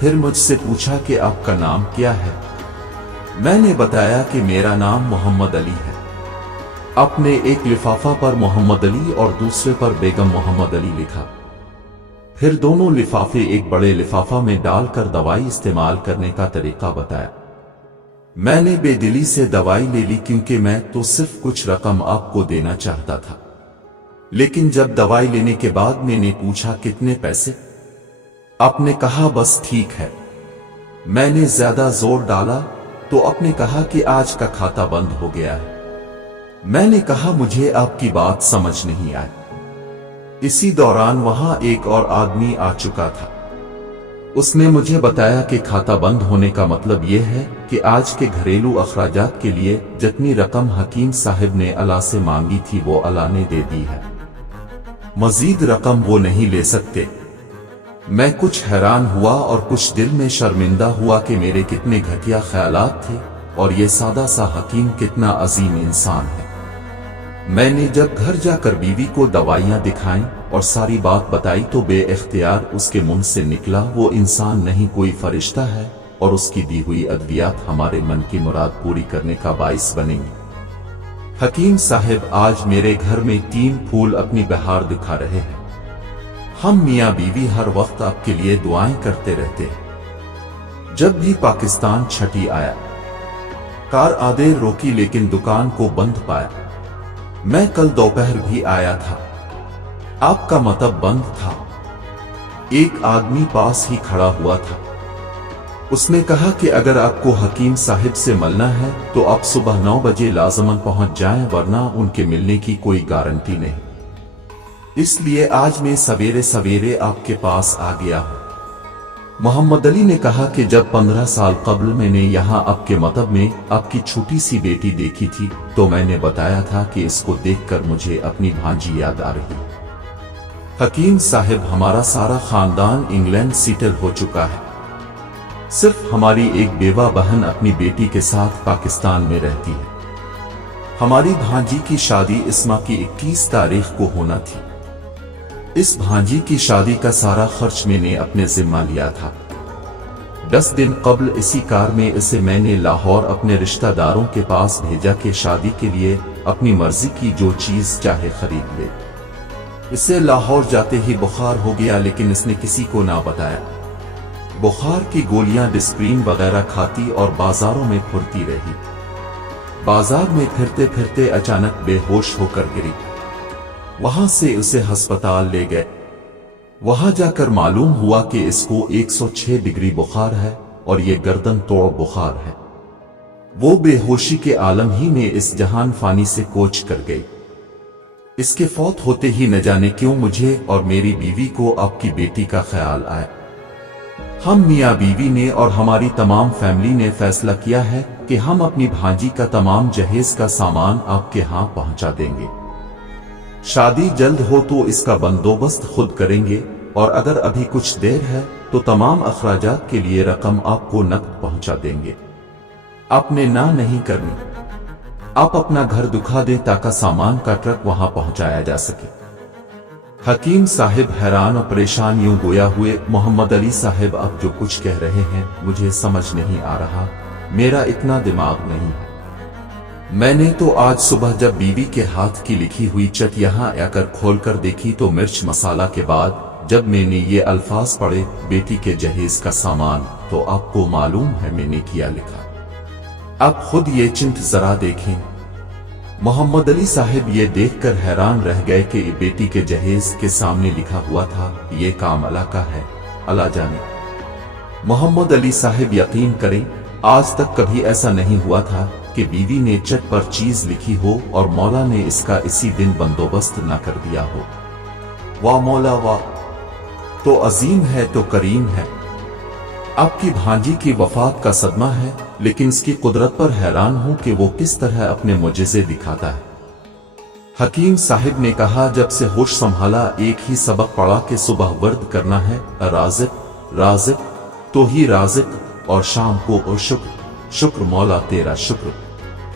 پھر مجھ سے پوچھا کہ آپ کا نام کیا ہے؟ میں نے بتایا کہ میرا نام محمد علی ہے۔ اپنے ایک لفافہ پر محمد علی اور دوسرے پر بیگم محمد علی لکھا۔ پھر دونوں لفافے ایک بڑے لفافہ میں ڈال کر دوائی استعمال کرنے کا طریقہ بتایا۔ میں نے بے دلی سے دوائی لے لی کیونکہ میں تو صرف کچھ رقم آپ کو دینا چاہتا تھا، لیکن جب دوائی لینے کے بعد میں نے پوچھا کتنے پیسے، آپ نے کہا بس ٹھیک ہے۔ میں نے زیادہ زور ڈالا تو آپ نے کہا کہ آج کا کھاتا بند ہو گیا ہے۔ میں نے کہا مجھے آپ کی بات سمجھ نہیں آئی۔ اسی دوران وہاں ایک اور آدمی آ چکا تھا۔ اس نے مجھے بتایا کہ کھاتا بند ہونے کا مطلب یہ ہے کہ آج کے گھریلو اخراجات کے لیے جتنی رقم حکیم صاحب نے اللہ سے مانگی تھی وہ اللہ نے دے دی ہے، مزید رقم وہ نہیں لے سکتے۔ میں کچھ حیران ہوا اور کچھ دل میں شرمندہ ہوا کہ میرے کتنے گھٹیا خیالات تھے اور یہ سادہ سا حکیم کتنا عظیم انسان ہے۔ میں نے جب گھر جا کر بیوی کو دوائیاں دکھائیں اور ساری بات بتائی تو بے اختیار اس کے منہ سے نکلا وہ انسان نہیں کوئی فرشتہ ہے اور اس کی دی ہوئی ادویات ہمارے من کی مراد پوری کرنے کا باعث بنیں گی۔ حکیم صاحب آج میرے گھر میں 3 پھول اپنی بہار دکھا رہے ہیں۔ ہم میاں بیوی ہر وقت آپ کے لیے دعائیں کرتے رہتے ہیں۔ جب بھی پاکستان چھٹی آیا، کار آدھے روکی لیکن دکان کو بند پایا۔ میں کل دوپہر بھی آیا تھا، آپ کا مطب بند تھا۔ ایک آدمی پاس ہی کھڑا ہوا تھا۔ اس نے کہا کہ اگر آپ کو حکیم صاحب سے ملنا ہے تو آپ صبح 9 بجے لازماً پہنچ جائیں ورنہ ان کے ملنے کی کوئی گارنٹی نہیں، اس لیے آج میں سویرے سویرے آپ کے پاس آ گیا ہوں۔ محمد علی نے کہا کہ جب 15 سال قبل میں نے یہاں آپ کے مطب میں آپ کی چھوٹی سی بیٹی دیکھی تھی تو میں نے بتایا تھا کہ اس کو دیکھ کر مجھے اپنی بھانجی یاد آ رہی۔ حکیم صاحب ہمارا سارا خاندان انگلینڈ سیٹل ہو چکا ہے، صرف ہماری ایک بیوہ بہن اپنی بیٹی کے ساتھ پاکستان میں رہتی ہے۔ ہماری بھانجی کی شادی اس ماہ کی 21 تاریخ کو ہونا تھی۔ اس بھانجی کی شادی کا سارا خرچ میں نے اپنے ذمہ لیا تھا۔ 10 دن قبل اسی کار میں اسے میں نے لاہور اپنے رشتہ داروں کے پاس بھیجا کہ شادی کے لیے اپنی مرضی کی جو چیز چاہے خرید لے۔ اسے لاہور جاتے ہی بخار ہو گیا لیکن اس نے کسی کو نہ بتایا۔ بخار کی گولیاں ڈسپرین وغیرہ کھاتی اور بازاروں میں پھرتی رہی۔ بازار میں پھرتے پھرتے اچانک بے ہوش ہو کر گری۔ وہاں سے اسے ہسپتال لے گئے۔ وہاں جا کر معلوم ہوا کہ اس کو 106 ڈگری بخار ہے اور یہ گردن توڑ بخار ہے۔ وہ بے ہوشی کے عالم ہی میں اس جہان فانی سے کوچ کر گئی۔ اس کے فوت ہوتے ہی نہ جانے کیوں مجھے اور میری بیوی کو آپ کی بیٹی کا خیال آیا۔ ہم میاں بیوی نے اور ہماری تمام فیملی نے فیصلہ کیا ہے کہ ہم اپنی بھانجی کا تمام جہیز کا سامان آپ کے ہاں پہنچا دیں گے۔ شادی جلد ہو تو اس کا بندوبست خود کریں گے اور اگر ابھی کچھ دیر ہے تو تمام اخراجات کے لیے رقم آپ کو نقد پہنچا دیں گے۔ آپ نے نہ نہیں کرنی، آپ اپنا گھر دکھا دیں تاکہ سامان کا ٹرک وہاں پہنچایا جا سکے۔ حکیم صاحب حیران اور پریشان یوں گویا ہوئے، محمد علی صاحب آپ جو کچھ کہہ رہے ہیں مجھے سمجھ نہیں آ رہا، میرا اتنا دماغ نہیں ہے۔ میں نے تو آج صبح جب بیوی کے ہاتھ کی لکھی ہوئی چٹ یہاں آ کر کھول کر دیکھی تو مرچ مسالہ کے بعد جب میں نے یہ الفاظ پڑھے بیٹی کے جہیز کا سامان تو آپ کو معلوم ہے میں نے کیا لکھا۔ آپ خود یہ چنٹ ذرا دیکھیں۔ محمد علی صاحب یہ دیکھ کر حیران رہ گئے کہ بیٹی کے جہیز کے سامنے لکھا ہوا تھا یہ کام اللہ کا ہے، اللہ جانے۔ محمد علی صاحب یقین کریں آج تک کبھی ایسا نہیں ہوا تھا کہ بیوی نے چٹ پر چیز لکھی ہو اور مولا نے اس کا اسی دن بندوبست نہ کر دیا ہو۔ واہ مولا واہ، تو عظیم ہے تو کریم ہے۔ آپ کی بھانجی کی وفات کا صدمہ ہے لیکن اس کی قدرت پر حیران ہوں کہ وہ کس طرح اپنے معجزے دکھاتا ہے۔ حکیم صاحب نے کہا جب سے ہوش سنبھالا ایک ہی سبق پڑھا کہ صبح ورد کرنا ہے رازق رازق تو ہی رازق اور شام کو اور شکر شکر مولا تیرا شکر۔